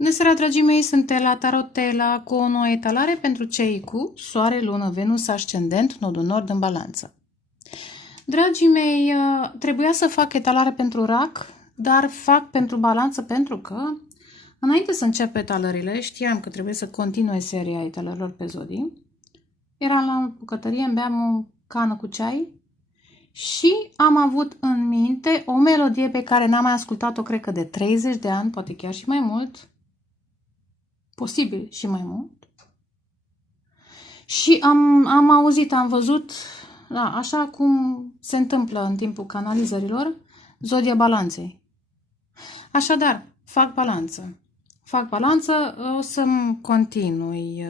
Bună seara, dragii mei, sunt Ela Tarotela cu o nouă etalare pentru cei cu Soare, Lună, Venus, Ascendent, Nodul Nord în Balanță. Dragii mei, trebuia să fac etalare pentru Rac, dar fac pentru Balanță pentru că, înainte să încep etalările, știam că trebuie să continui seria etalărilor pe zodii. Eram la bucătărie, îmi beam o cană cu ceai și am avut în minte o melodie pe care n-am mai ascultat-o, cred că de 30 de ani, poate chiar și mai mult, posibil și mai mult. Și am auzit, am văzut, da, așa cum se întâmplă în timpul canalizărilor, zodia Balanței. Așadar, fac balanță. Fac balanță, o să-mi continui.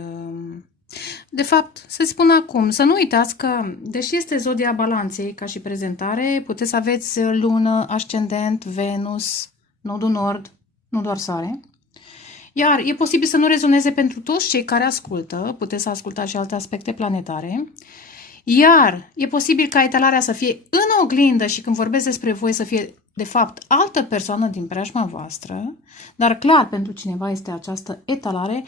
De fapt, să spun acum, să nu uitați că, deși este zodia Balanței ca și prezentare, puteți să aveți lună, ascendent, Venus, nodul nord, nu doar soare. Iar e posibil să nu rezoneze pentru toți cei care ascultă, puteți să ascultați și alte aspecte planetare. Iar e posibil ca etalarea să fie în oglindă și când vorbesc despre voi să fie, de fapt, altă persoană din preajma voastră, dar clar pentru cineva este această etalare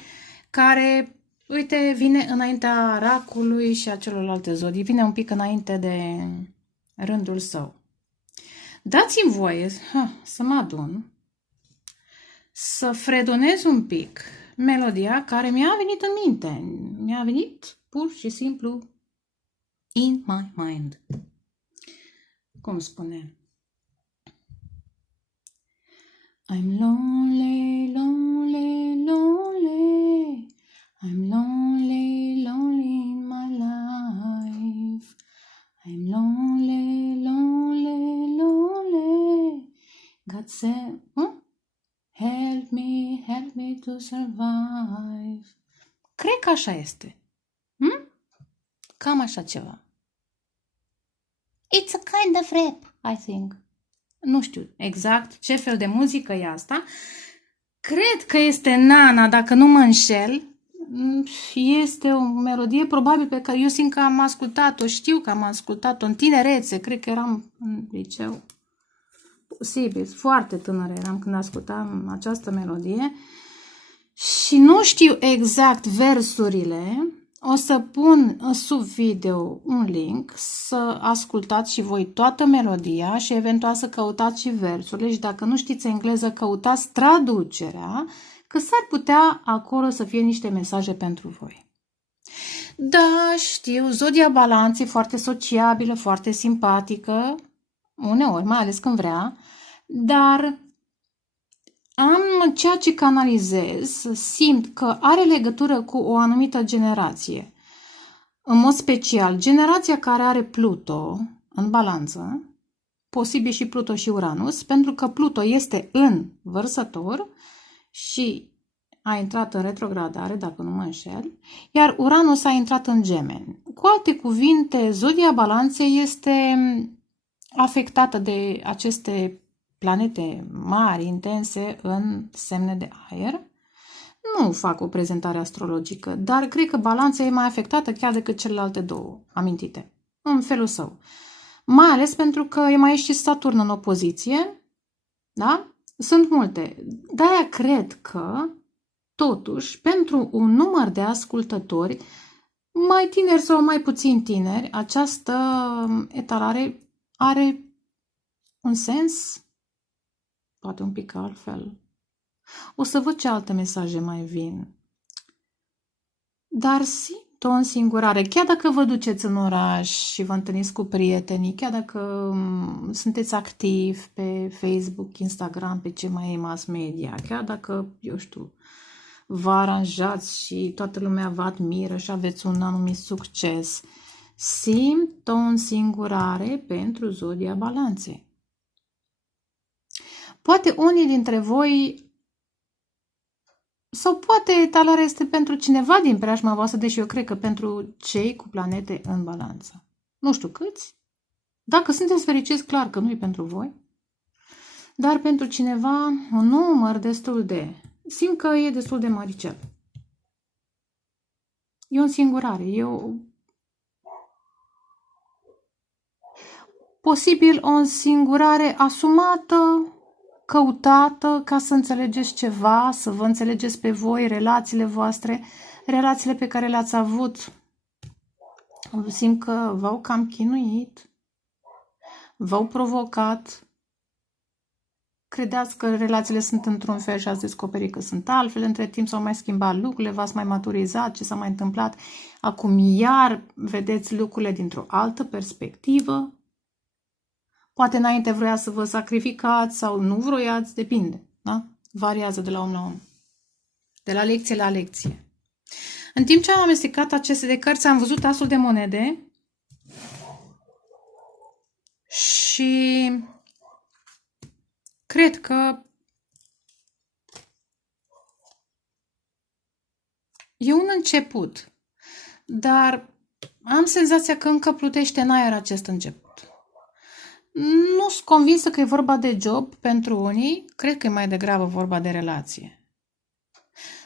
care, uite, vine înaintea Racului și a celorlalte zodii, vine un pic înainte de rândul său. Dați-mi voie să mă adun, să fredonez un pic melodia care mi-a venit în minte. Mi-a venit pur și simplu in my mind. Cum spune? I'm lonely, lonely, lonely. I'm lonely, lonely in my life. I'm lonely, lonely, lonely. God said, help me to survive. Cred că așa este. Cam așa ceva. It's a kind of rap, I think. Nu știu exact ce fel de muzică e asta. Cred că este Nana, dacă nu mă înșel. Este o melodie probabil pe care eu simt că am ascultat-o, știu că am ascultat-o în tinerețe, cred că eram în liceu. Posibil, foarte tânără eram când ascultam această melodie și nu știu exact versurile. O să pun sub video un link să ascultați și voi toată melodia și eventual să căutați și versurile și dacă nu știți engleză căutați traducerea, că s-ar putea acolo să fie niște mesaje pentru voi. Da, știu, zodia Balanței foarte sociabilă, foarte simpatică, uneori, mai ales când vrea, dar am ceea ce canalizez, simt că are legătură cu o anumită generație. În mod special, generația care are Pluto în Balanță, posibil și Pluto și Uranus, pentru că Pluto este în Vărsător și a intrat în retrogradare, dacă nu mă înșel, iar Uranus a intrat în Gemeni. Cu alte cuvinte, zodia Balanței este afectată de aceste planete mari, intense, în semne de aer. Nu fac o prezentare astrologică, dar cred că Balanța e mai afectată chiar decât celelalte două amintite, în felul său. Mai ales pentru că e mai și Saturn în opoziție, da? Sunt multe. De-aia cred că, totuși, pentru un număr de ascultători, mai tineri sau mai puțin tineri, această etalare are un sens poate un pic altfel. O să văd ce alte mesaje mai vin. Dar simt o însingurare. Chiar dacă vă duceți în oraș și vă întâlniți cu prietenii, chiar dacă sunteți activi pe Facebook, Instagram, pe ce mai e mass media, chiar dacă, eu știu, vă aranjați și toată lumea vă admiră și aveți un anumit succes, simt o însingurare pentru zodia Balanței. Poate unii dintre voi, sau poate etalarea este pentru cineva din preajma voastră, deși eu cred că pentru cei cu planete în Balanță. Nu știu câți. Dacă sunteți fericiți, clar că nu e pentru voi. Dar pentru cineva, un număr destul de... Simt că e destul de măricel. E o însingurare. Posibil o însingurare asumată, căutată ca să înțelegeți ceva, să vă înțelegeți pe voi, relațiile voastre, relațiile pe care le-ați avut. Simt că v-au cam chinuit, v-au provocat, credeați că relațiile sunt într-un fel și ați descoperit că sunt altfel, între timp s-au mai schimbat lucrurile, v-ați mai maturizat, ce s-a mai întâmplat. Acum iar vedeți lucrurile dintr-o altă perspectivă. Poate înainte vroia să vă sacrificați sau nu vroiați, depinde, da? Variază de la om la om, de la lecție la lecție. În timp ce am amestecat aceste de cărți, am văzut asul de monede și cred că e un început, dar am senzația că încă plutește în aer acest început. Nu sunt convinsă că e vorba de job pentru unii, cred că e mai degrabă vorba de relație.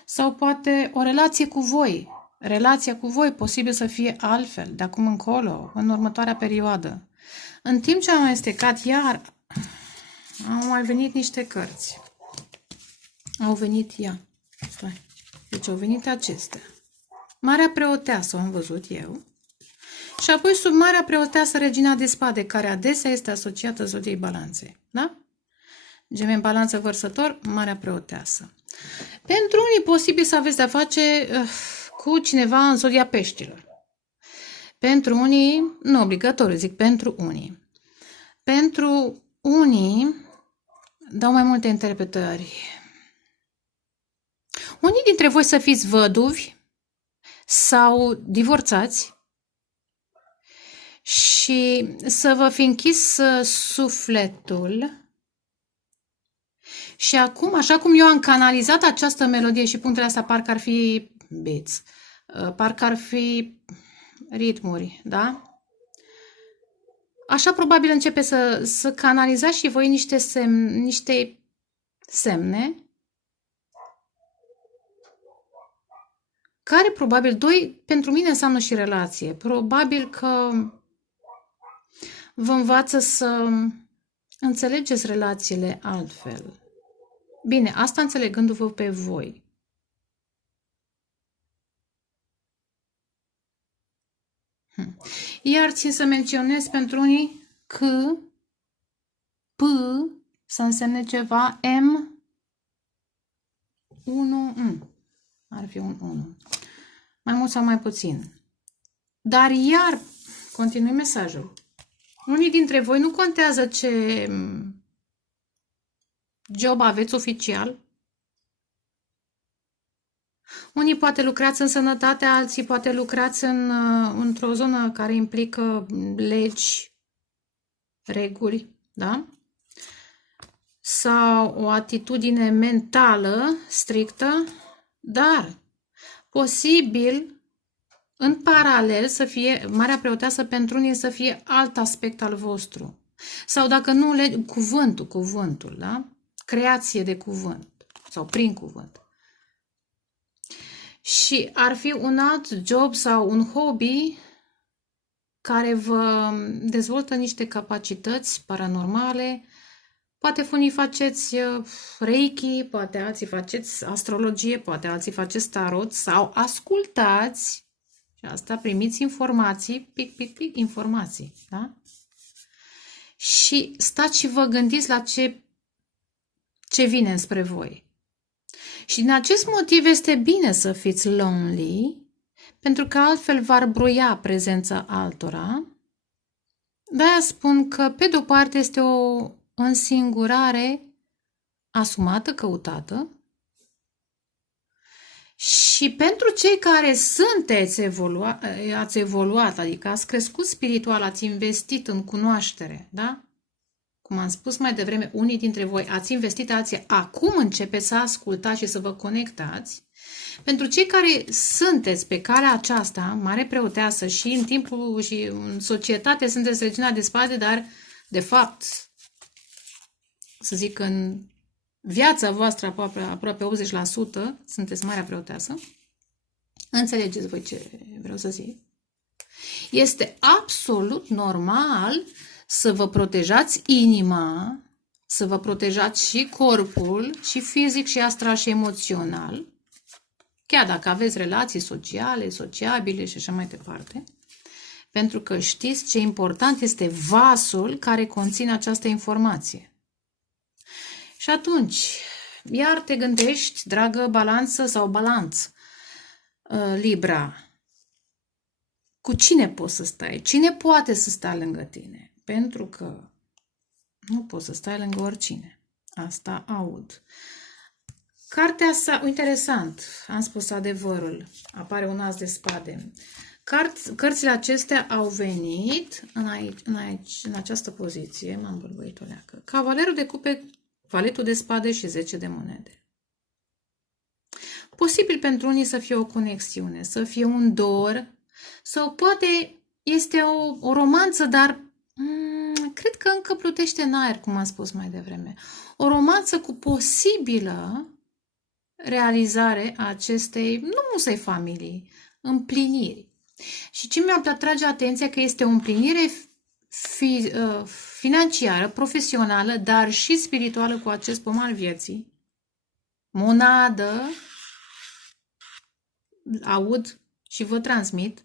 Sau poate o relație cu voi. Relația cu voi posibil să fie altfel, de acum încolo, în următoarea perioadă. În timp ce am amestecat, iar au mai venit niște cărți. Au venit, deci au venit acestea. Marea Preoteasă, am văzut eu. Și apoi sub Marea Preoteasă Regina de Spade, care adesea este asociată zodiei Balanței. Da? Gemeni, Balanță, Vărsător, Marea Preoteasă. Pentru unii posibil să aveți de-a face cu cineva în zodia Peștilor. Pentru unii, nu obligatoriu, zic pentru unii. Pentru unii dau mai multe interpretări. Unii dintre voi să fiți văduvi sau divorțați și să vă fi închis sufletul. Și acum, așa cum eu am canalizat această melodie și punctele astea parcă ar fi beats, parcă ar fi ritmuri, da? Așa probabil începe să canalizați și voi niște semne care probabil, pentru mine înseamnă și relație. Probabil că vă învață să înțelegeți relațiile altfel. Bine, asta înțelegându-vă pe voi. Iar țin să menționez pentru unii că P să însemne ceva, M, 1, ar fi un 1. Mai mult sau mai puțin. Dar iar, continui mesajul. Unii dintre voi nu contează ce job aveți oficial. Unii poate lucrați în sănătate, alții poate lucrați într-o zonă care implică legi, reguli, da? Sau o atitudine mentală strictă, dar posibil în paralel să fie, Marea Preoteasă pentru unii să fie alt aspect al vostru. Sau dacă nu, cuvântul, da? Creație de cuvânt sau prin cuvânt. Și ar fi un alt job sau un hobby care vă dezvoltă niște capacități paranormale. Poate unii faceți Reiki, poate alții faceți astrologie, poate alții faceți tarot sau ascultați și asta primiți informații, pic, informații, da? Și stați și vă gândiți la ce vine spre voi. Și din acest motiv este bine să fiți lonely, pentru că altfel v-ar bruia prezența altora. De-aia spun că, pe de-o parte, este o însingurare asumată, căutată. Și pentru cei care ați evoluat, adică ați crescut spiritual, ați investit în cunoaștere, da? Cum am spus mai devreme, unii dintre voi ați investit, alții acum începeți să ascultați și să vă conectați. Pentru cei care sunteți pe calea aceasta, Mare Preoteasă, și în timpul și în societate sunteți Regina de Spade, dar de fapt, să zic, în viața voastră aproape 80% sunteți Marea Preoteasă. Înțelegeți voi ce vreau să zic? Este absolut normal să vă protejați inima să vă protejați și corpul, și fizic, și astral, și emoțional, chiar dacă aveți relații sociale, sociabile și așa mai departe, pentru că știți ce important este vasul care conține această informație. Și atunci, iar te gândești, dragă balanță sau balanț, Libra, cu cine poți să stai? Cine poate să stea lângă tine? Pentru că nu poți să stai lângă oricine. Asta aud. Cartea asta, interesant, am spus adevărul, apare un as de spade. Cărțile acestea au venit în această poziție, m-am bălbăit o leacă. Cavalerul de cupe, valetul de spade și 10 de monede. Posibil pentru unii să fie o conexiune, să fie un dor, sau poate este o romanță, dar cred că încă plutește în aer, cum am spus mai devreme. O romanță cu posibilă realizare a acestei, nu musai familii, împliniri. Și ce mi-a atrage atenția că este o împlinire financiară, profesională, dar și spirituală cu acest pom al vieții. Monadă, aud și vă transmit.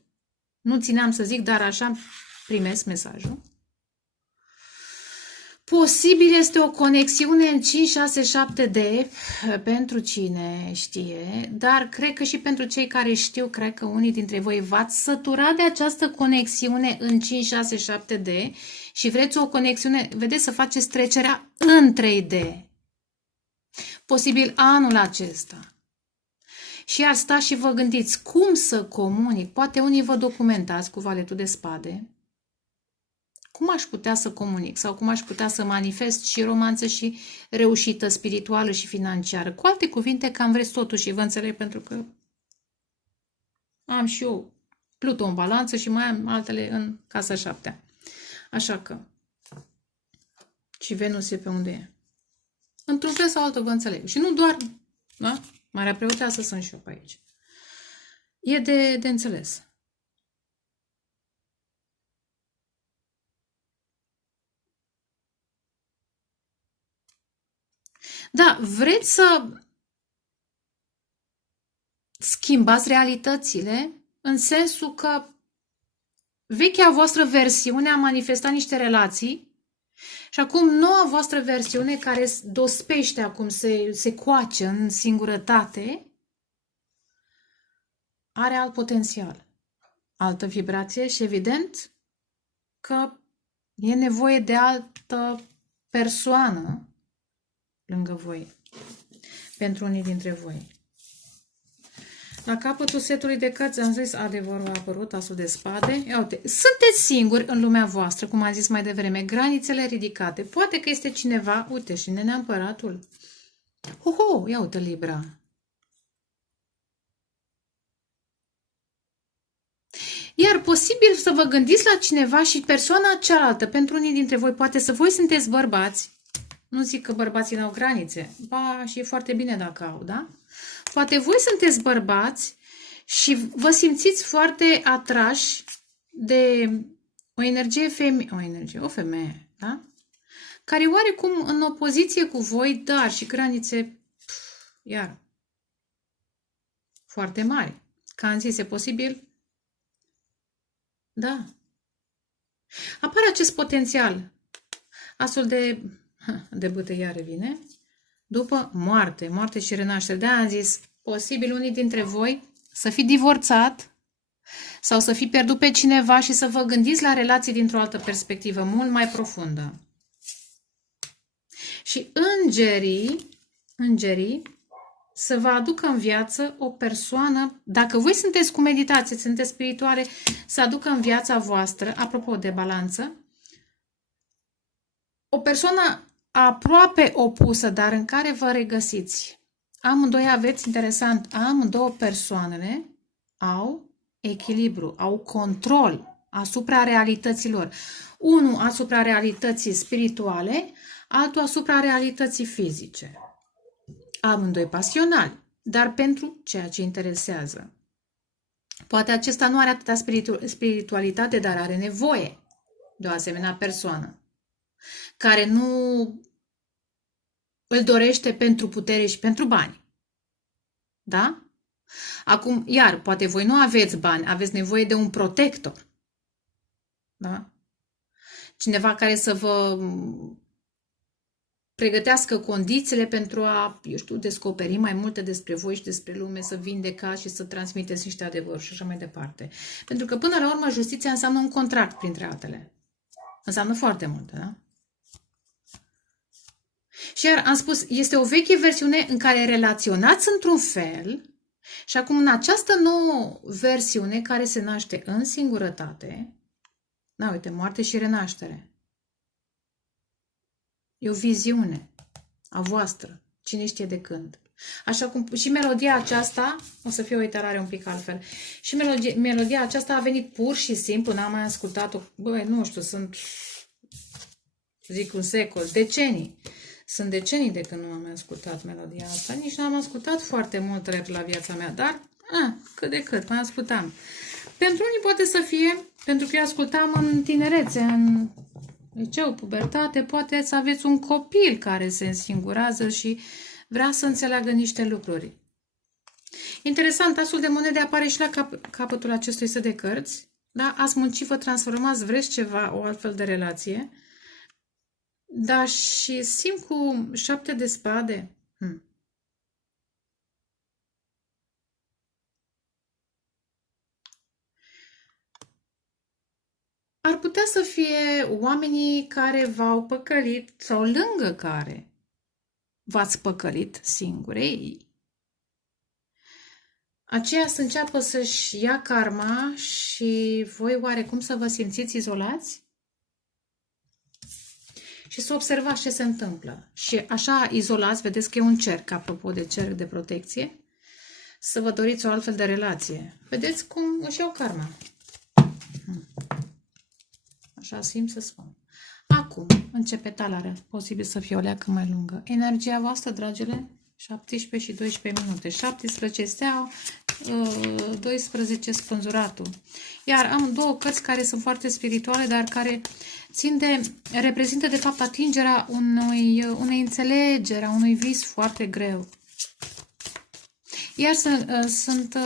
Nu țineam să zic, dar așa primesc mesajul. Posibil este o conexiune în 5, 6, 7D pentru cine știe, dar cred că și pentru cei care știu, cred că unii dintre voi v-ați săturat de această conexiune în 5, 6, 7D și vreți o conexiune, vedeți, să faceți trecerea în 3D. Posibil anul acesta. Și ar sta și vă gândiți cum să comunic. Poate unii vă documentați cu valetul de spade. Cum aș putea să comunic sau cum aș putea să manifest și romanță și reușită spirituală și financiară. Cu alte cuvinte, cam vreți totuși și vă înțeleg pentru că am și eu Pluton în balanță și mai am altele în casa 7. Așa că și Venus e pe unde e. Într-un fel sau altul vă înțeleg. Și nu doar, da? Marea Preoteasă sunt și eu pe aici. E de înțeles. Da, vreți să schimbați realitățile în sensul că vechea voastră versiune a manifestat niște relații și acum noua voastră versiune care dospește acum, se coace în singurătate, are alt potențial, altă vibrație și evident că e nevoie de altă persoană lângă voi, pentru unii dintre voi. La capătul setului de cărți am zis adevărul a apărut, asul de spade. Ia uite, sunteți singuri în lumea voastră, cum am zis mai devreme, granițele ridicate. Poate că este cineva, uite, și nenea împăratul. Ia uite Libra. Iar posibil să vă gândiți la cineva și persoana cealaltă, pentru unii dintre voi, poate să voi sunteți bărbați. Nu zic că bărbații n-au granițe, ba, și e foarte bine dacă au, da? Poate voi sunteți bărbați și vă simțiți foarte atrași de o energie o femeie, da? Care oarecum în opoziție cu voi, dar și granițe, iar, foarte mari. Ca am zis, e posibil? Da. Apare acest potențial. Asul de bâte iar revine. După moarte și renaștere. De-aia am zis, posibil unii dintre voi să fi divorțat sau să fi pierdut pe cineva și să vă gândiți la relații dintr-o altă perspectivă, mult mai profundă. Și îngerii să vă aducă în viață o persoană, dacă voi sunteți cu meditație, sunteți spirituale, să aducă în viața voastră, apropo de balanță, o persoană aproape opusă, dar în care vă regăsiți. Amândoi aveți, interesant, amândouă persoanele au echilibru, au control asupra realităților. Unul asupra realității spirituale, altul asupra realității fizice. Amândoi pasionali, dar pentru ceea ce interesează. Poate acesta nu are atâta spiritualitate, dar are nevoie de o asemenea persoană care nu îl dorește pentru putere și pentru bani. Da? Acum, iar, poate voi nu aveți bani, aveți nevoie de un protector. Da? Cineva care să vă pregătească condițiile pentru a, eu știu, descoperi mai multe despre voi și despre lume, să vindecați și să transmiteți niște adevăruri și așa mai departe. Pentru că, până la urmă, justiția înseamnă un contract, printre altele. Înseamnă foarte mult, da? Și iar am spus, este o veche versiune în care relaționați într-un fel și acum în această nouă versiune care se naște în singurătate, da, uite, moarte și renaștere. E o viziune a voastră, cine știe de când. Așa cum și melodia aceasta, o să fie o iterare un pic altfel, și melodia aceasta a venit pur și simplu, n-am mai ascultat-o, băi, nu știu, sunt, zic un secol, decenii. Sunt decenii de când nu am mai ascultat melodia asta, nici nu am ascultat foarte mult rap la viața mea, dar cât de cât, mai ascultam. Pentru unii poate să fie, pentru că eu ascultam în tinerețe, în liceu, pubertate, poate să aveți un copil care se însingurează și vrea să înțeleagă niște lucruri. Interesant, asul de monede apare și la capătul acestui set de cărți. Da? Ați muncit, vă transformați, vreți ceva, o altfel de relație. Da, și simt cu 7 de spade. Ar putea să fie oamenii care v-au păcălit sau lângă care v-ați păcălit singurei. Aceia să înceapă să-și ia karma și voi oarecum să vă simțiți izolați? Și să observați ce se întâmplă. Și așa izolați, vedeți că e un cerc, apropo de cerc de protecție, să vă doriți o altfel de relație. Vedeți cum își iau karma. Așa simt să spun. Acum începe talarea. Posibil să fie o leacă mai lungă. Energia voastră, dragile, 17 și 12 minute. 17 steau, 12 spânzuratul. Iar am două cărți care sunt foarte spirituale, dar care reprezintă de fapt atingerea unei înțelegeri, a unui vis foarte greu. Iar sunt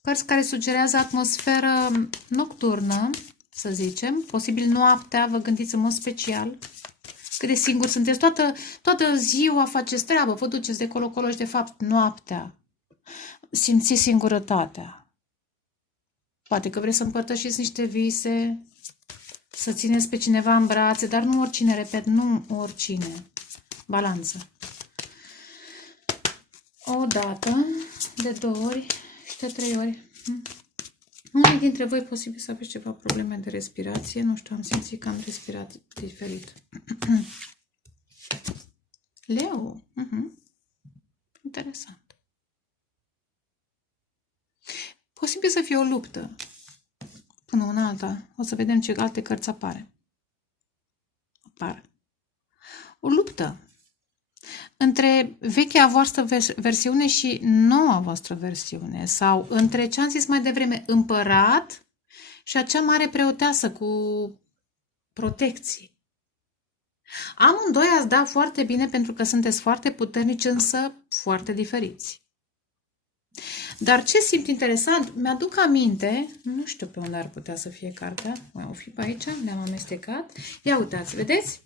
cărți care sugerează atmosferă nocturnă, să zicem, posibil noaptea, vă gândiți în mod special, cât de singuri sunteți, toată ziua faceți treabă, vă duceți de colo-colo și de fapt noaptea simțiți singurătatea. Poate că vreți să împărtășiți niște vise, să țineți pe cineva în brațe, dar nu oricine, repet, nu oricine. Balanță. O dată, de 2 ori și de 3 ori. Unii dintre voi posibil să aveți ceva probleme de respirație. Nu știu, am simțit că am respirat diferit. Leo. Interesant. Posibil să fie o luptă. Până una alta. O să vedem ce alte cărți apar. O luptă între vechea voastră versiune și noua voastră versiune. Sau între ce am zis mai devreme, împărat și acea mare preoteasă cu protecții. Amândoi ați dat foarte bine pentru că sunteți foarte puternici, însă foarte diferiți. Dar ce simt interesant, mi-aduc aminte, nu știu pe unde ar putea să fie cartea, o fi pe aici, le-am amestecat. Ia uitați, vedeți?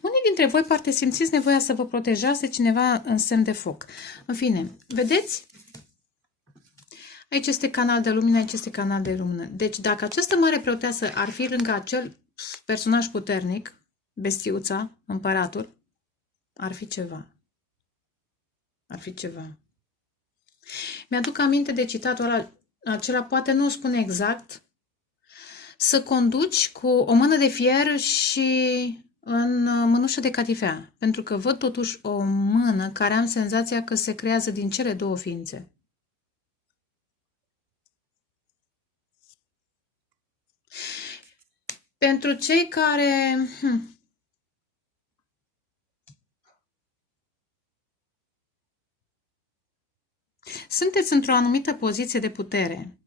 Unii dintre voi poate simțiți nevoia să vă protejați de cineva în semn de foc. În fine, vedeți? Aici este canal de lumină, aici este canal de lumină. Deci dacă această mare preoteasă ar fi lângă acel personaj puternic, bestiuța, împăratul, ar fi ceva. Ar fi ceva. Mi-aduc aminte de citatul acela, poate nu spune exact, să conduci cu o mână de fier și în mânușă de catifea, pentru că văd totuși o mână care am senzația că se creează din cele două ființe. Pentru cei care sunteți într-o anumită poziție de putere,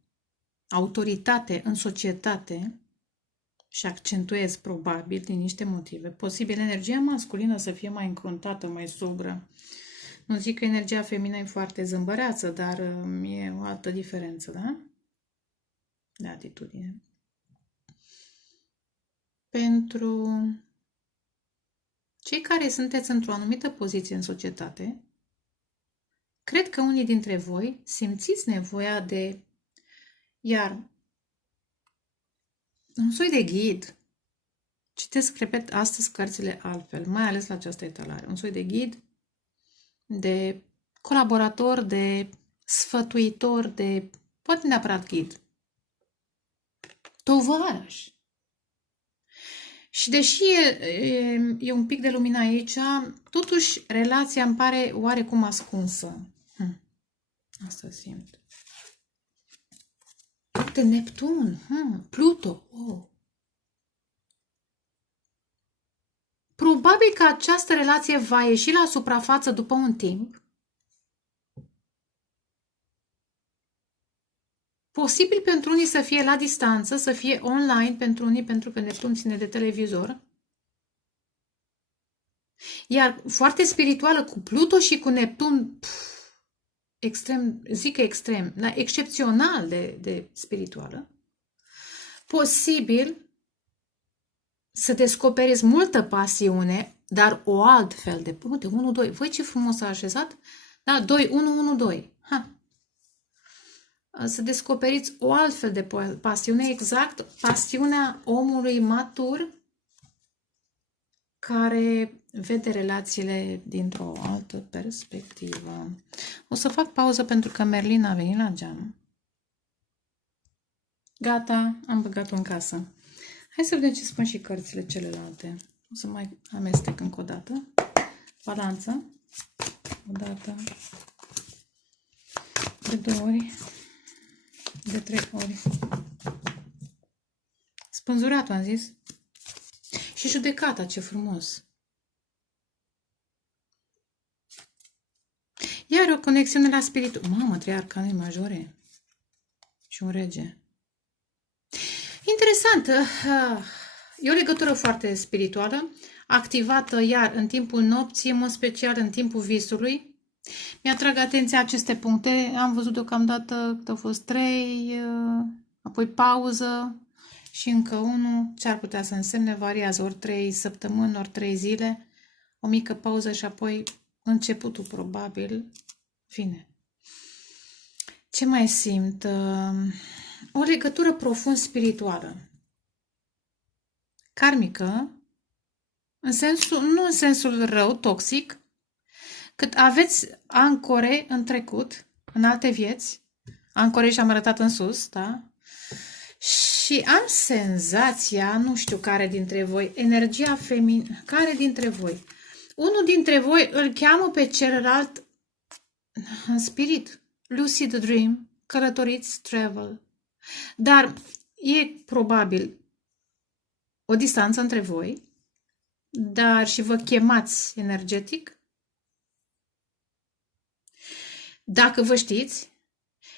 autoritate în societate, și accentuez probabil din niște motive. Posibil energia masculină să fie mai încruntată, mai sobră. Nu zic că energia feminină e foarte zâmbăreață, dar e o altă diferență, da? De atitudine. Pentru cei care sunteți într-o anumită poziție în societate, cred că unii dintre voi simțiți nevoia de, iar, un soi de ghid. Citesc, repet, astăzi cărțile altfel, mai ales la această etalare. Un soi de ghid, de colaborator, de sfătuitor, de, poate neapărat ghid, tovarăș. Și deși e un pic de lumină aici, totuși relația îmi pare oarecum ascunsă. Asta simt. De Neptun, Pluto. Oh. Probabil că această relație va ieși la suprafață după un timp. Posibil pentru unii să fie la distanță, să fie online pentru unii, pentru că Neptun ține de televizor. Iar foarte spirituală cu Pluto și cu Neptun, extrem, zic extrem, dar excepțional de spirituală. Posibil să descoperiți multă pasiune, dar o altfel de... Uite, 1-2. Voi ce frumos s-a așezat? Da, 2-1-1-2. Să descoperiți o altfel de pasiune, exact pasiunea omului matur care vede relațiile dintr-o altă perspectivă. O să fac pauză pentru că Merlin a venit la geam. Gata, am băgat-o în casă. Hai să vedem ce spun și cărțile celelalte. O să mai amestec încă o dată. Balanță. O dată. De 2 ori. De 3 ori. Spânzurat, am zis. Și judecata, ce frumos. Iar o conexiune la spiritul. Mamă, 3 arcane majore. Și un rege. Interesant. E o legătură foarte spirituală, activată iar în timpul nopții, în mod special în timpul visului. Mi-atrag atenția aceste puncte. Am văzut deocamdată că au fost 3, apoi pauză și încă 1. Ce ar putea să însemne? Variază ori 3 săptămâni, ori 3 zile. O mică pauză și apoi începutul probabil vine. Ce mai simt? O legătură profund spirituală. Karmică, nu în sensul rău, toxic, cât aveți ancore în trecut, în alte vieți, ancore și-am arătat în sus, da? Și am senzația, nu știu care dintre voi, energia feminină, care dintre voi, unul dintre voi îl cheamă pe celălalt în spirit, lucid dream, călătoriți, travel. Dar e probabil o distanță între voi, dar și vă chemați energetic. Dacă vă știți,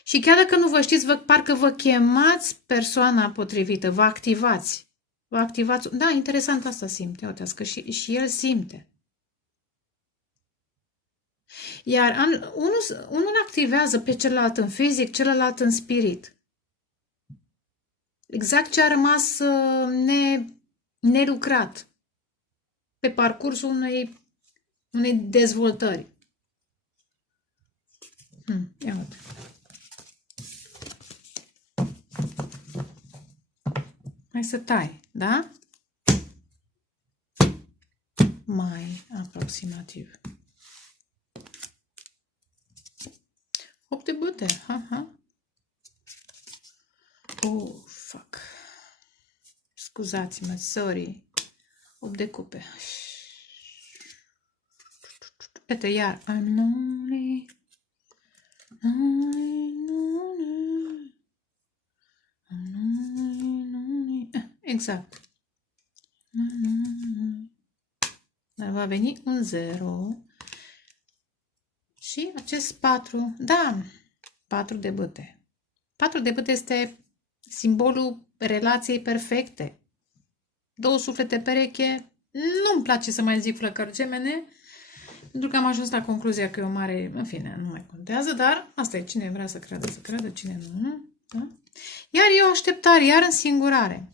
și chiar dacă nu vă știți, parcă vă chemați persoana potrivită, vă activați. Vă activați. Da, interesant, asta simte. Uitați că și el simte. Iar unul activează pe celălalt în fizic, celălalt în spirit. Exact ce a rămas nelucrat pe parcursul unei dezvoltări. Ia uite. Hai să tai, da? Mai aproximativ. 8 de bâte, Oh, fuck. Scuzați-mă, sorry. 8 de cupe. Iată, iar. I'm lonely. Exact. Dar va veni un 0. Și acest 4. Da, 4 de bâte. 4 de bâte este simbolul relației perfecte. două suflete pereche, nu-mi place să mai zic flăcărgemene, pentru că am ajuns la concluzia că e o mare, în fine, nu mai contează, dar asta e, cine vrea să creadă, cine nu. Da? Iar e o așteptare, iar în singurare.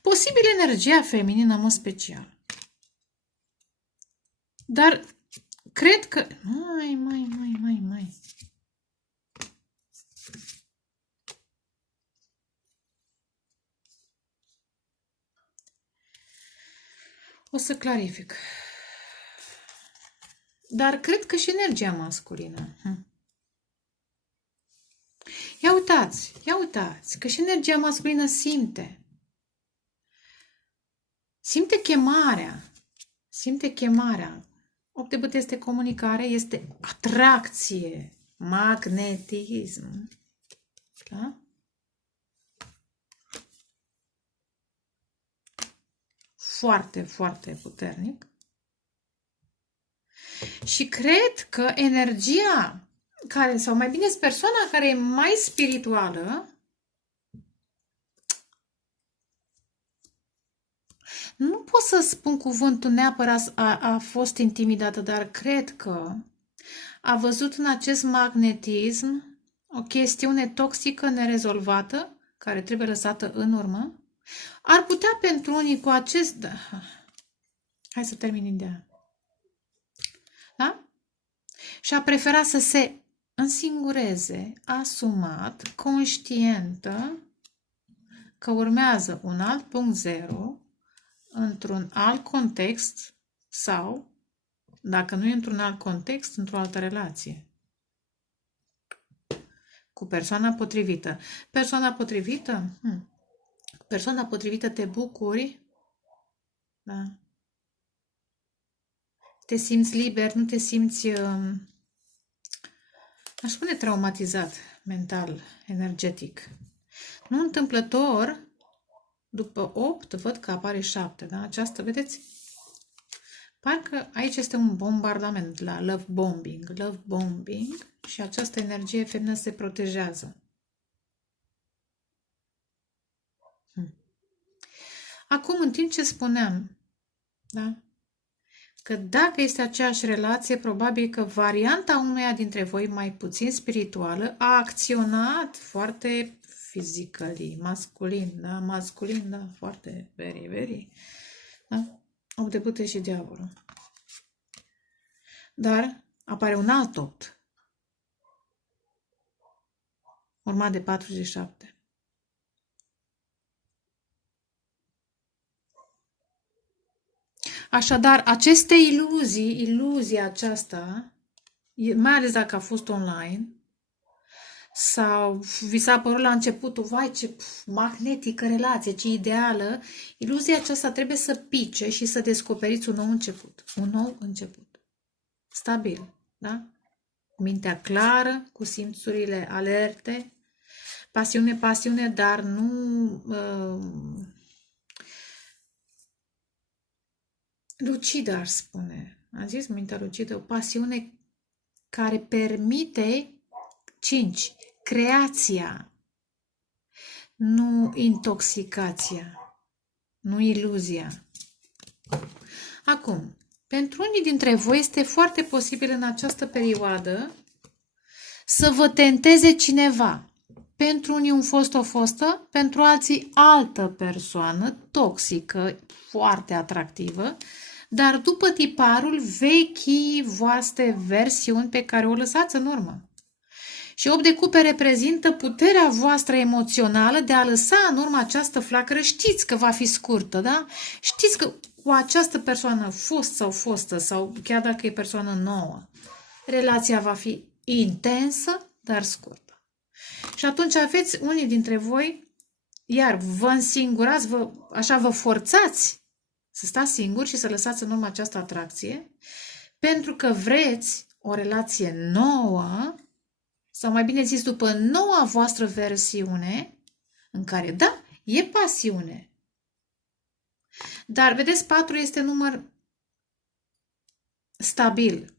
Posibil energia feminină, mă, special. Dar cred că... Mai. O să clarific. Dar cred că și energia masculină. Ia uitați, că și energia masculină simte. Simte chemarea. 8 de bâte este comunicare, este atracție, magnetism. Da? Foarte, foarte puternic. Și cred că energia care, sau mai bine persoana care e mai spirituală, nu pot să spun cuvântul neapărat a fost intimidată, dar cred că a văzut în acest magnetism o chestiune toxică nerezolvată, care trebuie lăsată în urmă. Ar putea pentru unii cu acest... Hai să termin ideea. Da? Și a preferat să se însingureze, asumat, conștientă că urmează un alt punct zero într-un alt context sau, dacă nu e într-un alt context, într-o altă relație. Cu persoana potrivită. Persoana potrivită? Persoana potrivită te bucuri, da? Te simți liber, nu te simți, aș spune, traumatizat mental, energetic. Nu întâmplător, după 8, văd că apare 7, da? Aceasta, vedeți? Parcă aici este un bombardament la love bombing și această energie feminină se protejează. Acum, în timp ce spuneam, da? Că dacă este aceeași relație, probabil că varianta unuia dintre voi mai puțin spirituală a acționat foarte physically, masculin, da, foarte, very, da? 8 de bâte și diavolul. Dar apare un alt 8, urmat de 47. Așadar, aceste iluzia aceasta, mai ales dacă a fost online, sau vi s-a părut la începutul, vai ce magnetică relație, ce ideală, iluzia aceasta trebuie să pice și să descoperiți un nou început. Un nou început. Stabil, da? Mintea clară, cu simțurile alerte, pasiune, dar nu... lucidă, aș spune. Am zis mintea lucidă, o pasiune care permite 5. Creația, nu intoxicația, nu iluzia. Acum, pentru unii dintre voi este foarte posibil în această perioadă să vă tenteze cineva. Pentru unii un fost, o fostă, pentru alții altă persoană toxică, foarte atractivă, dar după tiparul vechii voastre versiuni pe care o lăsați în urmă. Și 8 de cupe reprezintă puterea voastră emoțională de a lăsa în urmă această flacără. Știți că va fi scurtă, da? Știți că cu această persoană, fost sau fostă, sau chiar dacă e persoană nouă, relația va fi intensă, dar scurtă. Și atunci aveți unii dintre voi, iar vă însingurați, așa vă forțați să stați singuri și să lăsați în urmă această atracție, pentru că vreți o relație nouă, sau mai bine zis, după noua voastră versiune, în care, da, e pasiune. Dar, vedeți, 4 este număr stabil.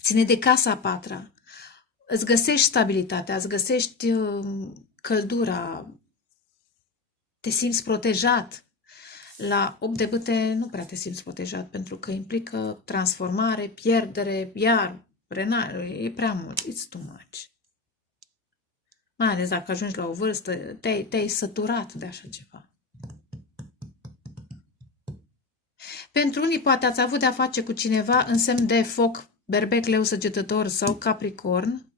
Ține de casa a 4-a. Îți găsești stabilitatea, îți găsești căldura, te simți protejat. La 8 de bâte nu prea te simți protejat pentru că implică transformare, pierdere, iar e prea mult, it's too much. Mai ales dacă ajungi la o vârstă, te-ai săturat de așa ceva. Pentru unii poate ați avut de-a face cu cineva în semn de foc, berbec, leu, săgetător sau capricorn.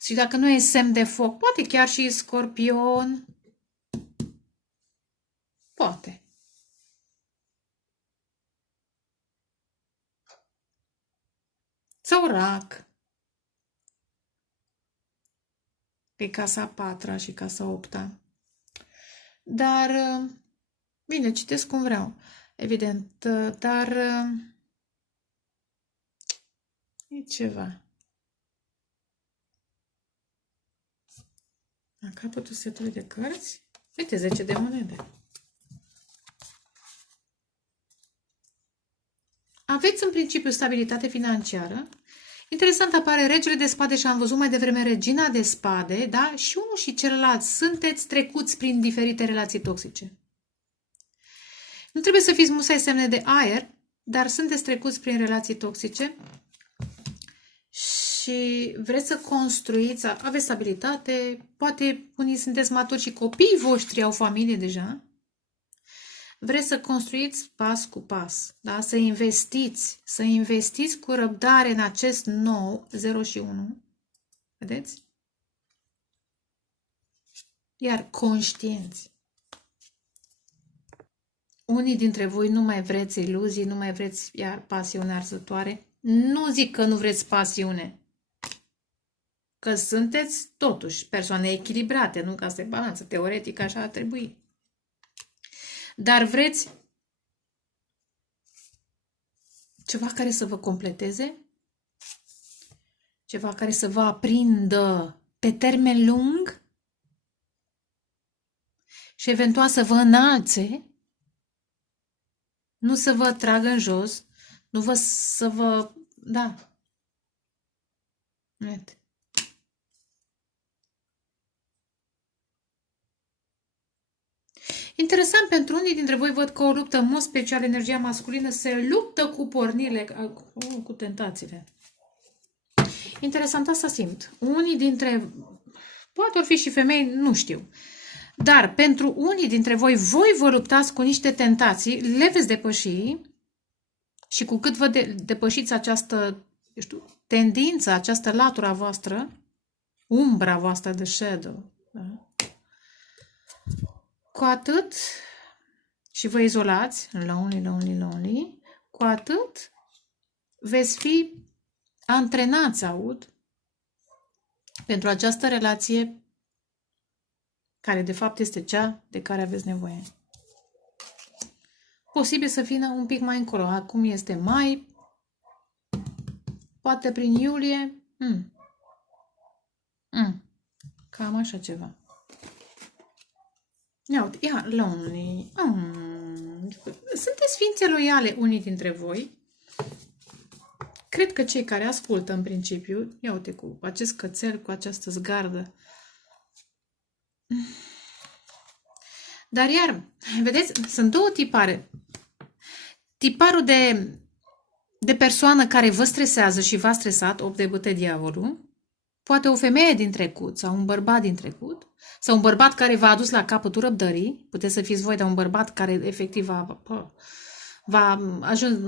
Și dacă nu e semn de foc, poate chiar și scorpion. Poate. Sau rac. Pe casa a patra și casa a opta. Dar, bine, citesc cum vreau. Evident, dar e ceva. La capătul setului de cărți, uite, 10 de monede. Aveți în principiu stabilitate financiară. Interesant apare regele de spade și am văzut mai devreme regina de spade, da? Și unul și celălalt sunteți trecuți prin diferite relații toxice. Nu trebuie să fiți musai semne de aer, dar sunteți trecuți prin relații toxice și vreți să construiți, aveți stabilitate, poate unii sunteți maturi și copiii voștri au familie deja. Vreți să construiți pas cu pas, da? Să investiți cu răbdare în acest nou 0 și 1. Vedeți? Iar conștienți. Unii dintre voi nu mai vreți iluzii, nu mai vreți iar pasiune arzătoare. Nu zic că nu vreți pasiune. Că sunteți totuși persoane echilibrate, nu ca să se balanță. Teoretic așa ar trebui. Dar vreți ceva care să vă completeze? Ceva care să vă aprindă pe termen lung? Și eventual să vă înalțe? Nu să vă tragă în jos? Să vă... Da. Net. Interesant, pentru unii dintre voi văd că o luptă în mod special energia masculină se luptă cu pornirile, cu tentațiile. Interesant, asta simt. Unii dintre, poate or fi și femei, nu știu. Dar pentru unii dintre voi, voi vă luptați cu niște tentații, le veți depăși și cu cât vă depășiți această, tendință, această latura voastră, umbra voastră de shadow, da? Cu atât, și vă izolați, lonely, cu atât veți fi antrenați, pentru această relație care de fapt este cea de care aveți nevoie. Posibil să vină un pic mai încolo. Acum este mai, poate prin iulie, cam așa ceva. Ia, lonely. Sunteți ființe loiale unii dintre voi. Cred că cei care ascultă în principiu, ia uite cu acest cățel, cu această zgardă. Dar iar, vedeți, sunt două tipare. Tiparul de persoană care vă stresează și v-a stresat, 8 de bâte diavolul, poate o femeie din trecut sau un bărbat din trecut, sau un bărbat care v-a adus la capătul răbdării, puteți să fiți voi de un bărbat care efectiv v-a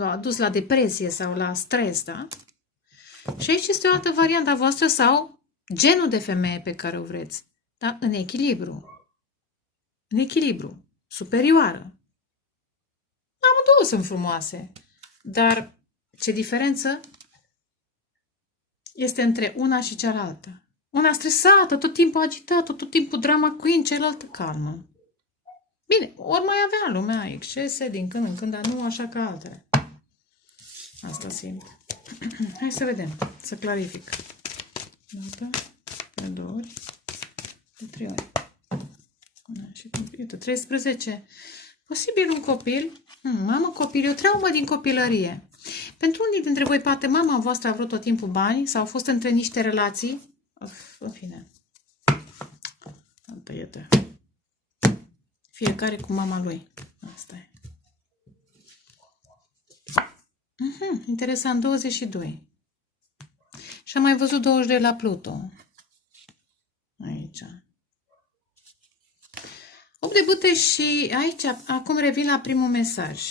adus la depresie sau la stres, da? Și aici este o altă variantă a voastră sau genul de femeie pe care o vreți, da? În echilibru. În echilibru. Superioară. Amândouă sunt frumoase. Dar ce diferență este între una și cealaltă? Una stresată, tot timpul agitată, tot timpul drama queen, cealaltă calmă. Bine, ori mai avea lumea excese din când în când, dar nu așa ca altele. Asta simt. Hai să vedem, să clarific. Dată, de 2 ori, de 3 ori. Și uite, 13. Posibil un copil. Mamă, copil, e o traumă din copilărie. Pentru unii dintre voi, poate mama voastră a vrut tot timpul bani sau a fost între niște relații. În fine. Tăiete. Fiecare cu mama lui. Asta e. Interesant, 22. Și am mai văzut 22 la Pluto. Aici. 8 de bâte și aici, acum revin la primul mesaj.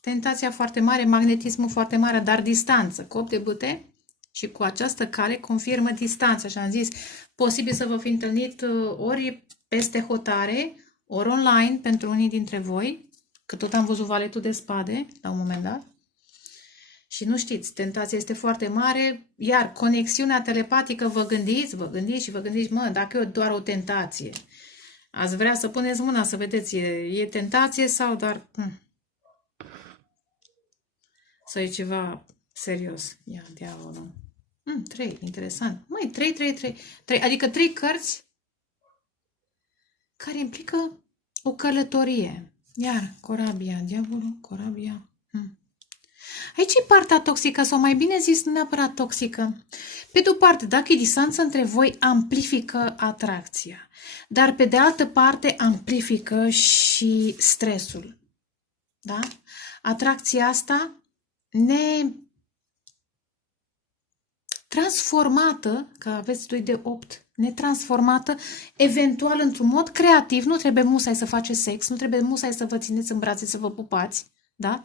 Tentația foarte mare, magnetismul foarte mare, dar distanță. Cu 8 de bâte și cu această cale confirmă distanța. Și am zis, posibil să vă fi întâlnit ori peste hotare, ori online pentru unii dintre voi, că tot am văzut valetul de spade la un moment dat. Și nu știți, tentația este foarte mare, iar conexiunea telepatică, vă gândiți, mă, dacă e doar o tentație, ați vrea să puneți mâna să vedeți, e tentație sau doar... Sau e ceva serios. Ia, diavolul. 3, interesant. Măi, 3, adică 3 cărți care implică o călătorie. Iar, corabia, diavolul, corabia. Aici e partea toxică, sau mai bine zis, nu neapărat toxică. Pe de o parte, dacă e distanță între voi, amplifică atracția. Dar pe de altă parte, amplifică și stresul. Da? Atracția asta netransformată, că aveți 2 de 8, netransformată, eventual într-un mod creativ, nu trebuie musai să faceți sex, nu trebuie musai să vă țineți în brațe, să vă pupați, da?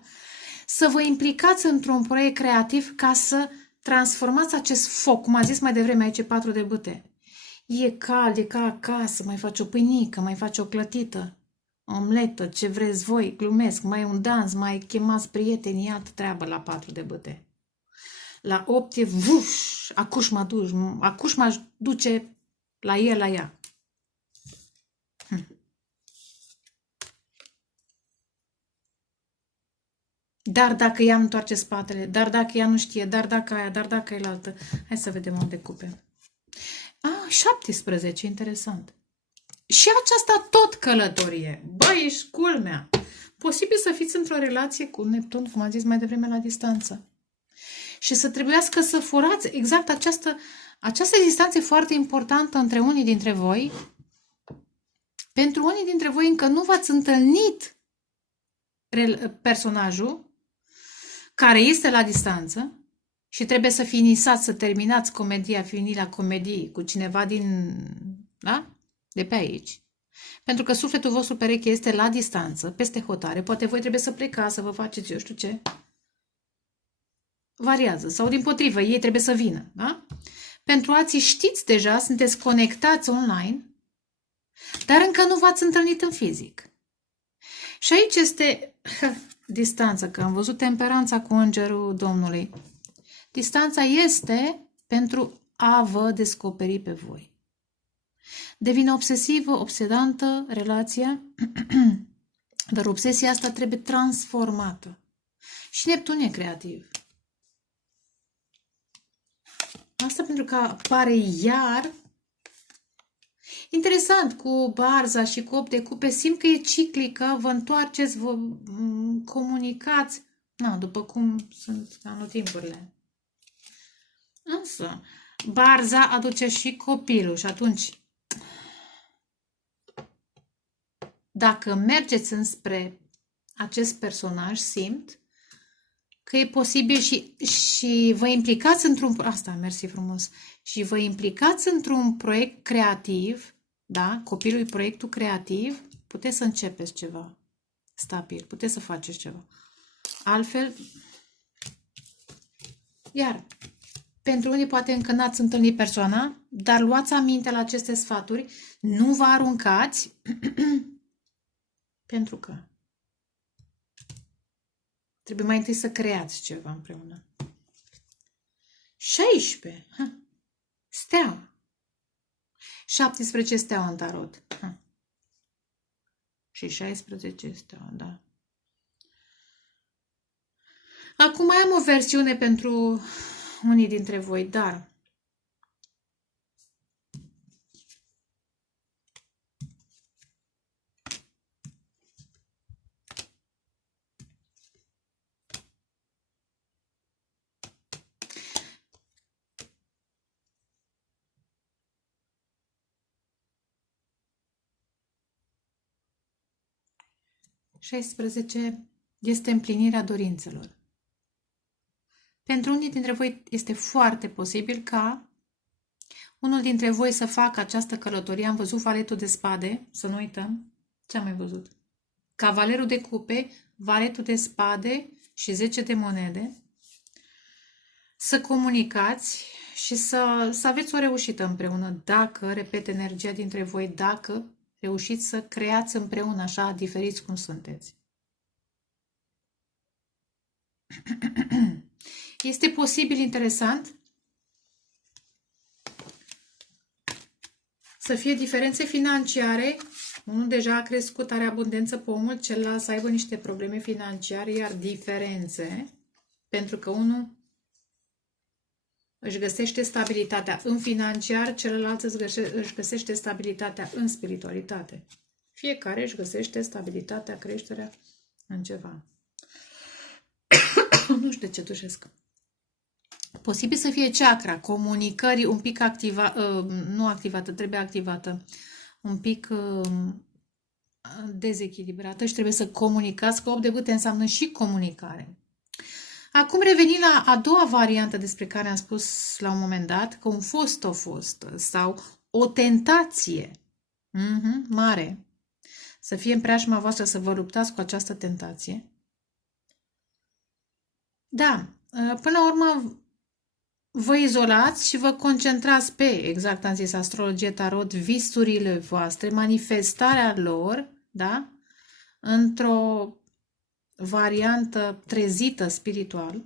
Să vă implicați într-un proiect creativ ca să transformați acest foc, cum a zis mai devreme aici 4 de bâte. E cald, e ca acasă, mai faci o pâinică, mai faci o clătită, omletă, ce vreți voi, glumesc, mai un dans, mai chemați prietenii, altă treabă la 4 de bâte. La 8 e vuș, acuși mă duce la el, la ea. Dar dacă ea întoarce spatele, dar dacă ea nu știe, dar dacă aia, dar dacă e altă. Hai să vedem unde cupe. 17, interesant. Și aceasta tot călătorie. Băi, ești culmea. Posibil să fiți într-o relație cu Neptun, cum am zis mai devreme, la distanță. Și să trebuiască să furați exact această distanță e foarte importantă între unii dintre voi. Pentru unii dintre voi încă nu v-ați întâlnit personajul care este la distanță și trebuie să finisați, să terminați comedia, finirea comediei cu cineva de pe aici. Pentru că sufletul vostru pereche este la distanță, peste hotare. Poate voi trebuie să plecați, să vă faceți eu știu ce. Variază. Sau dimpotrivă, ei trebuie să vină. Da? Pentru alții știți deja, sunteți conectați online, dar încă nu v-ați întâlnit în fizic. Și aici este distanța, că am văzut temperanța cu îngerul Domnului. Distanța este pentru a vă descoperi pe voi. Devine obsesivă, obsedantă relația, dar obsesia asta trebuie transformată. Și Neptun e creativ. Asta pentru că apare iar. Interesant, cu barza și cu 8 de cupe, simt că e ciclică, vă întoarceți, vă comunicați, după cum sunt anotimpurile. Însă, barza aduce și copilul și atunci, dacă mergeți înspre acest personaj, simt că e posibil și vă implicați și vă implicați într-un proiect creativ, da? Copilul e proiectul creativ, puteți să începeți ceva stabil, puteți să faceți ceva. Altfel, iar, pentru unii poate încă n-ați întâlnit persoana, dar luați aminte la aceste sfaturi, nu vă aruncați, pentru că trebuie mai întâi să creați ceva împreună. 16. Steaua. 17 steaua în tarot. Și 16 steaua, da. Acum mai am o versiune pentru unii dintre voi, dar este împlinirea dorințelor. Pentru unii dintre voi este foarte posibil ca unul dintre voi să facă această călătorie. Am văzut valetul de spade, să nu uităm. Ce am mai văzut? Cavalerul de cupe, valetul de spade și 10 de monede. Să comunicați și să aveți o reușită împreună. Dacă, repet, energia dintre voi, dacă reușiți să creați împreună așa, diferiți cum sunteți. Este posibil, interesant, să fie diferențe financiare. Unul deja a crescut, are abundență pomul, celălalt să aibă niște probleme financiare, iar diferențe, pentru că unul își găsește stabilitatea în financiar, celălalt își găsește stabilitatea în spiritualitate. Fiecare își găsește stabilitatea, creșterea în ceva. Nu știu de ce tușesc. Posibil să fie chakra comunicării un pic nu activată, trebuie activată, un pic dezechilibrată și trebuie să comunicați, că 8 de bâte înseamnă și comunicare. Acum reveni la a doua variantă despre care am spus la un moment dat, că un fost o fostă sau o tentație mare să fie în preajma voastră, să vă luptați cu această tentație. Da, până la urmă vă izolați și vă concentrați pe, exact am zis, astrologie, tarot, visurile voastre, manifestarea lor, da? Într-o variantă trezită spiritual.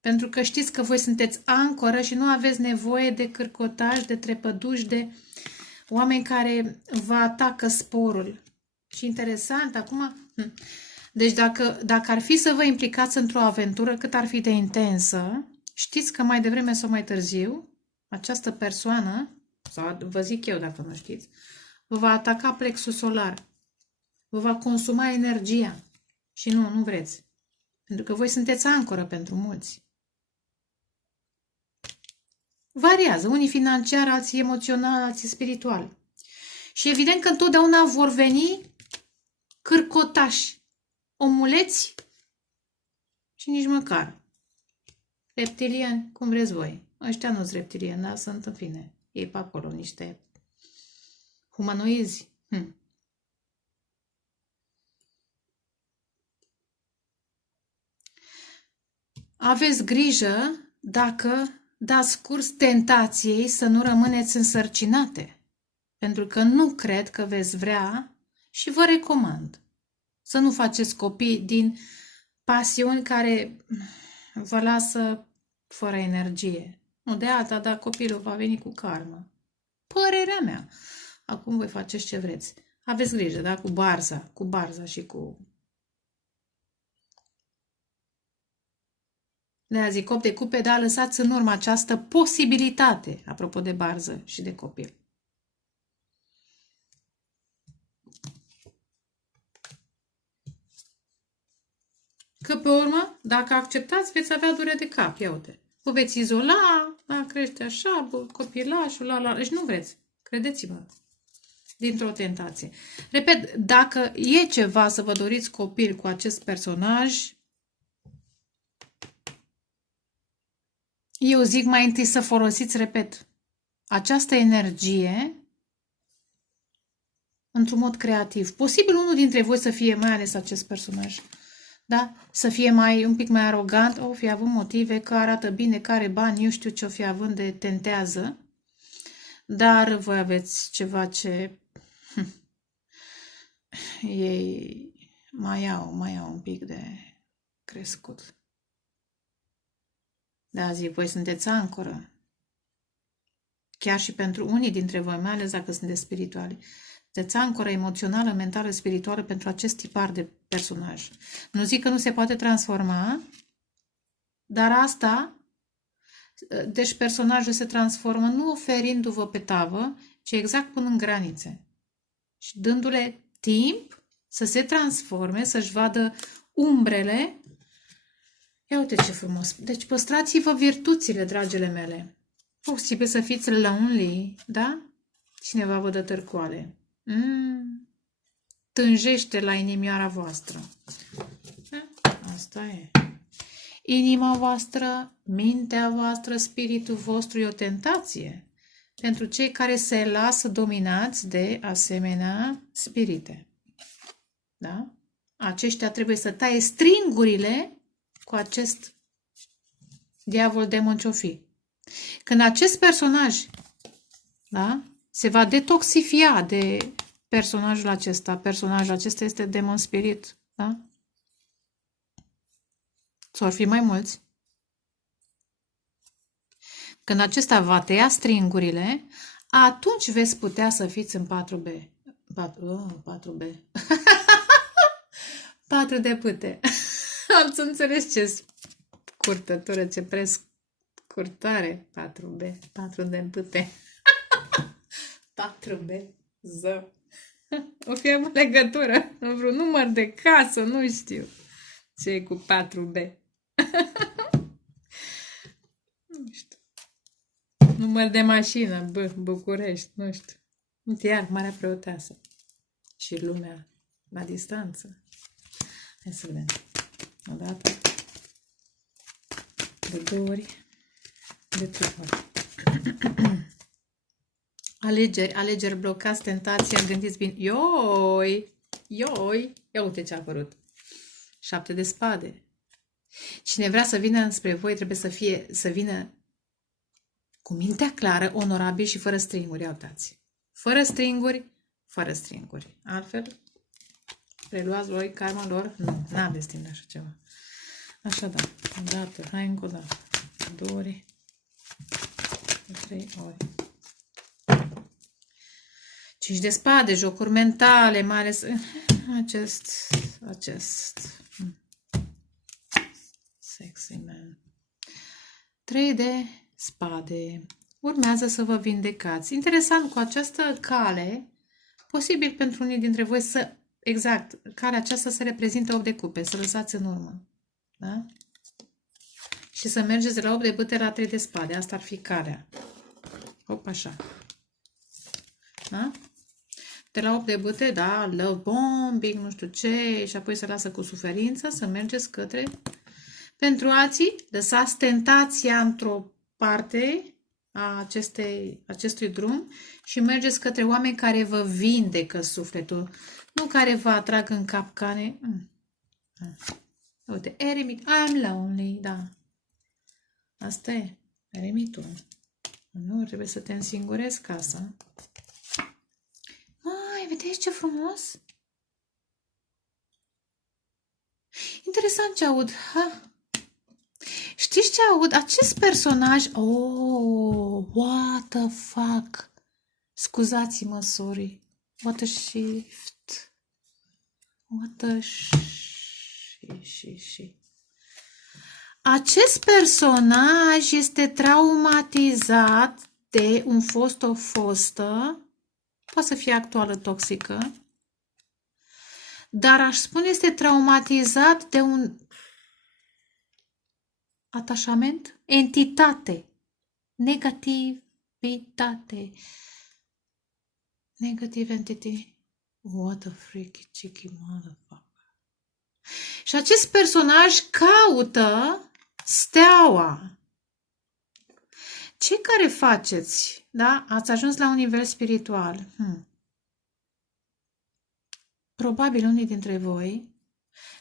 Pentru că știți că voi sunteți ancoră și nu aveți nevoie de cârcotași, de trepăduși, de oameni care vă atacă sporul. Și interesant, acum... Deci dacă ar fi să vă implicați într-o aventură cât ar fi de intensă, știți că mai devreme sau mai târziu, această persoană, sau vă zic eu dacă nu știți, vă va ataca plexul solar, vă va consuma energia și nu vreți. Pentru că voi sunteți ancoră pentru mulți. Variază, unii financiar, alții emoțional, alții spiritual. Și evident că întotdeauna vor veni cârcotași, omuleți și nici măcar. Reptilieni, cum vreți voi. Ăștia nu sunt reptilieni, dar sunt în fine. Ei pe acolo niște humanoizi. Aveți grijă dacă dați curs tentației să nu rămâneți însărcinate. Pentru că nu cred că veți vrea și vă recomand să nu faceți copii din pasiuni care vă lasă fără energie. Nu de alta, dar copilul va veni cu karmă. Părerea mea. Acum voi faceți ce vreți. Aveți grijă, da? Cu barza și cu... Le-a zic 8 de cupe, dar lăsați în urmă această posibilitate, apropo de barză și de copil. Că pe urmă, dacă acceptați, veți avea durere de cap. Ia uite. Vă veți izola, crește așa, copilașul, deci nu vreți. Credeți-mă. Dintr-o tentație. Repet, dacă e ceva să vă doriți copil cu acest personaj, eu zic mai întâi să folosiți, repet, această energie într-un mod creativ. Posibil unul dintre voi să fie mai ales acest personaj. Da? Să fie un pic mai arogant, o fi având motive, că arată bine, că are bani, eu știu ce o fi având de tentează, dar voi aveți ceva ce ei mai au un pic de crescut. Da, zic, voi sunteți ancoră. Chiar și pentru unii dintre voi, mai ales dacă sunteți spirituali. Sunteți ancoră emoțională, mentală, spirituală pentru acest tipar de personaj. Nu zic că nu se poate transforma, dar asta, deci personajul se transformă nu oferindu-vă pe tavă, ci exact până în granițe. Și dându-le timp să se transforme, să-și vadă umbrele. Ia uite ce frumos. Deci păstrați-vă virtuțile, dragile mele. Posibil să fiți lonely, da? Cineva vă dă târcoale. Tânjește la inimioara voastră. Asta e. Inima voastră, mintea voastră, spiritul vostru e o tentație pentru cei care se lasă dominați de asemenea spirite. Da? Aceștia trebuie să taie stringurile cu acest diavol demon ce-o fi. Când acest personaj, da, se va detoxifia de personajul acesta este demon spirit, da? S-or fi mai mulți. Când acesta va tăia stringurile, atunci veți putea să fiți în 4B. 4B. 4 de pâte. Am să înțeles ce scurtătură, ce prescurtare. 4B. 4 de pâte. 4B. Zău. O fi am legătură. Vreun număr de casă, nu știu. Ce e cu 4B? Nu știu. Număr de mașină, București, nu știu. Uite, iar, Marea Preoteasă. Și lumea la distanță. Hai să vedem. O dată. De 2 ori. De 3 ori. Alegeri, blocați, tentația, gândiți bine. Ioi! Ia uite ce a apărut. 7 de spade. Cine vrea să vină spre voi trebuie să vină cu mintea clară, onorabil și fără stringuri. Ia uitați. Fără stringuri. Altfel, preluați voi karma lor. Nu, n-aveți timp de așa ceva. Așadar, o dată, hai încă o dată. 2 ori. 3 ori. 5 de spade, jocuri mentale, mai ales acest. Sexy man. 3 de spade. Urmează să vă vindecați. Interesant, cu această cale, posibil pentru unii dintre voi să, exact, calea aceasta să reprezintă 8 de cupe, să lăsați în urmă. Da? Și să mergeți de la 8 de bâte la 3 de spade. Asta ar fi calea. Hop, așa. Da? De la 8 de bâte, da, love bombing, nu știu ce, și apoi se lasă cu suferință, să mergeți către... Pentru alții, lăsați tentația într-o parte a acestui drum și mergeți către oameni care vă vindecă sufletul, nu care vă atrag în capcane. Uite, eremit, I'm lonely, da. Asta e, eremitul. Nu, trebuie să te însingurezi casa. Mai, vedeți ce frumos? Interesant ce aud. Ha? Știți ce aud? Acest personaj... Oh, what the fuck? Scuzați-mă, sorry. What a shift. What a Acest personaj este traumatizat de un fost, o fostă, poate să fie actuală toxică, dar aș spune este traumatizat de un atașament, entitate, negativitate, negative entity. What a freaky cheeky motherfucker. Și acest personaj caută steaua. Cei care faceți, da? Ați ajuns la un nivel spiritual. Probabil unii dintre voi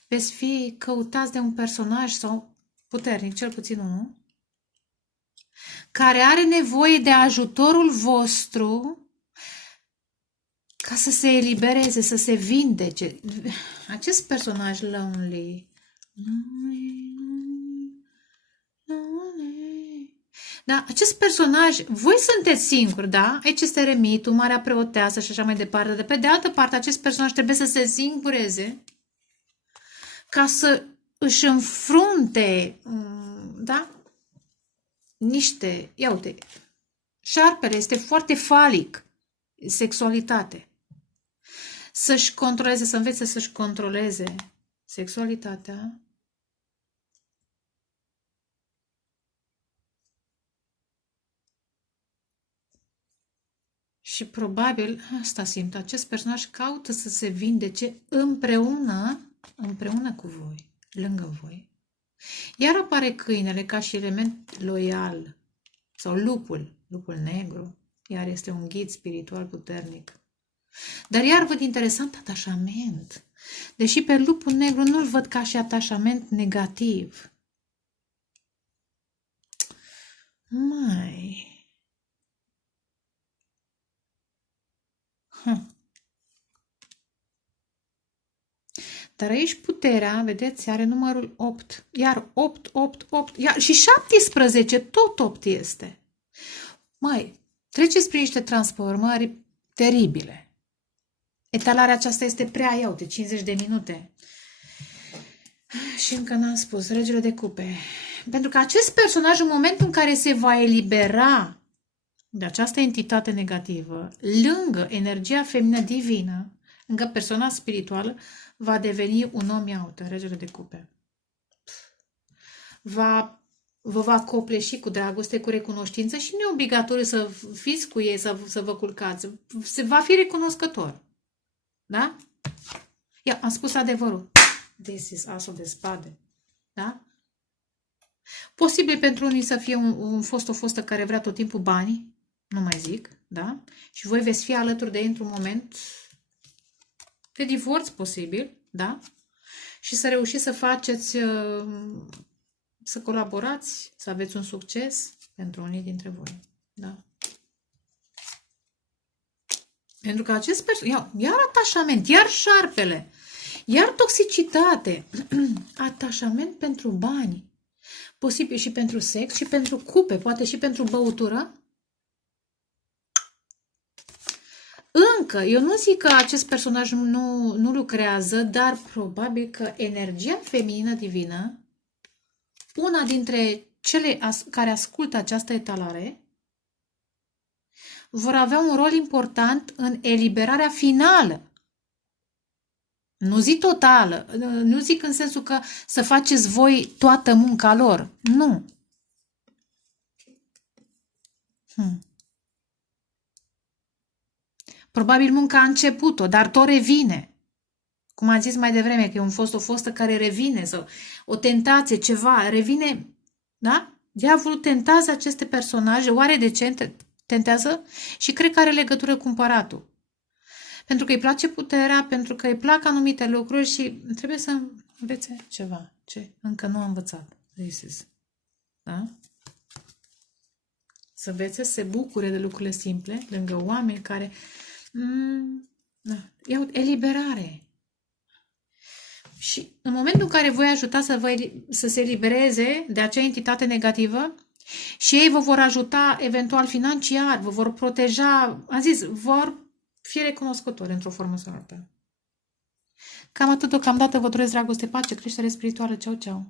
veți fi căutați de un personaj sau puternic, cel puțin unul, care are nevoie de ajutorul vostru ca să se elibereze, să se vindece. Acest personaj lonely. Da, acest personaj, voi sunteți singuri, da? Aici este eremitul, Marea Preoteasă și așa mai departe. De pe de altă parte, acest personaj trebuie să se singureze ca să își înfrunte, da? Niște, ia uite, șarpele este foarte falic, sexualitate. Să-și controleze, să învețe să-și controleze sexualitatea. Și probabil, asta simt, acest personaj caută să se vindece împreună cu voi. lângă voi. Iar apare câinele ca și element loial sau lupul negru, iar este un ghid spiritual puternic. Dar iar văd interesant atașament. Deși pe lupul negru nu-l văd ca și atașament negativ. Mai... Dar aici puterea, vedeți, are numărul 8. Iar 8, 8, 8, iar și 17, tot 8 este. Mai, treceți prin niște transformări teribile. Etalarea aceasta este prea, iau de 50 de minute. Și încă n-am spus, regele de cupe. Pentru că acest personaj, în momentul în care se va elibera de această entitate negativă, lângă energia feminină divină, lângă persoana spirituală, va deveni un om iaută, regele de cupe. Vă va copleși cu dragoste, cu recunoștință și nu e obligatoriu să fiți cu ei, să vă culcați. Se va fi recunoscător. Da? Ia, am spus adevărul. This is asul de spade. Da? Posibil pentru unii să fie o fostă care vrea tot timpul bani, nu mai zic, da? Și voi veți fi alături de ei într-un moment de divorț posibil, da? Și să reușiți să faceți, să colaborați, să aveți un succes pentru unii dintre voi, da? Pentru că acest iar atașament, iar șarpele, iar toxicitate, atașament pentru bani, posibil și pentru sex, și pentru cupe, poate și pentru băutură. Încă, eu nu zic că acest personaj nu lucrează, dar probabil că energia feminină divină, una dintre cele care ascultă această etalare, vor avea un rol important în eliberarea finală. Nu zic totală, nu zic în sensul că să faceți voi toată munca lor. Nu. Probabil munca a început-o, dar tot revine. Cum am zis mai devreme, că e o fostă care revine, sau o tentație, ceva, revine, da? Diavolul tentează aceste personaje, oare de ce tentează? Și cred că are legătură cu împăratul. Pentru că îi place puterea, pentru că îi plac anumite lucruri și trebuie să învețe ceva, ce încă nu a învățat. Da? Să învețe să se bucure de lucrurile simple, lângă oameni care da, iau eliberare. Și în momentul în care voi ajuta să se elibereze de acea entitate negativă și ei vă vor ajuta eventual financiar, vă vor proteja, am zis, vor fi recunoscători într-o formă sau alta. Cam atât deocamdată, vă doresc dragoste, pace, creștere spirituală. Ceau, ceau!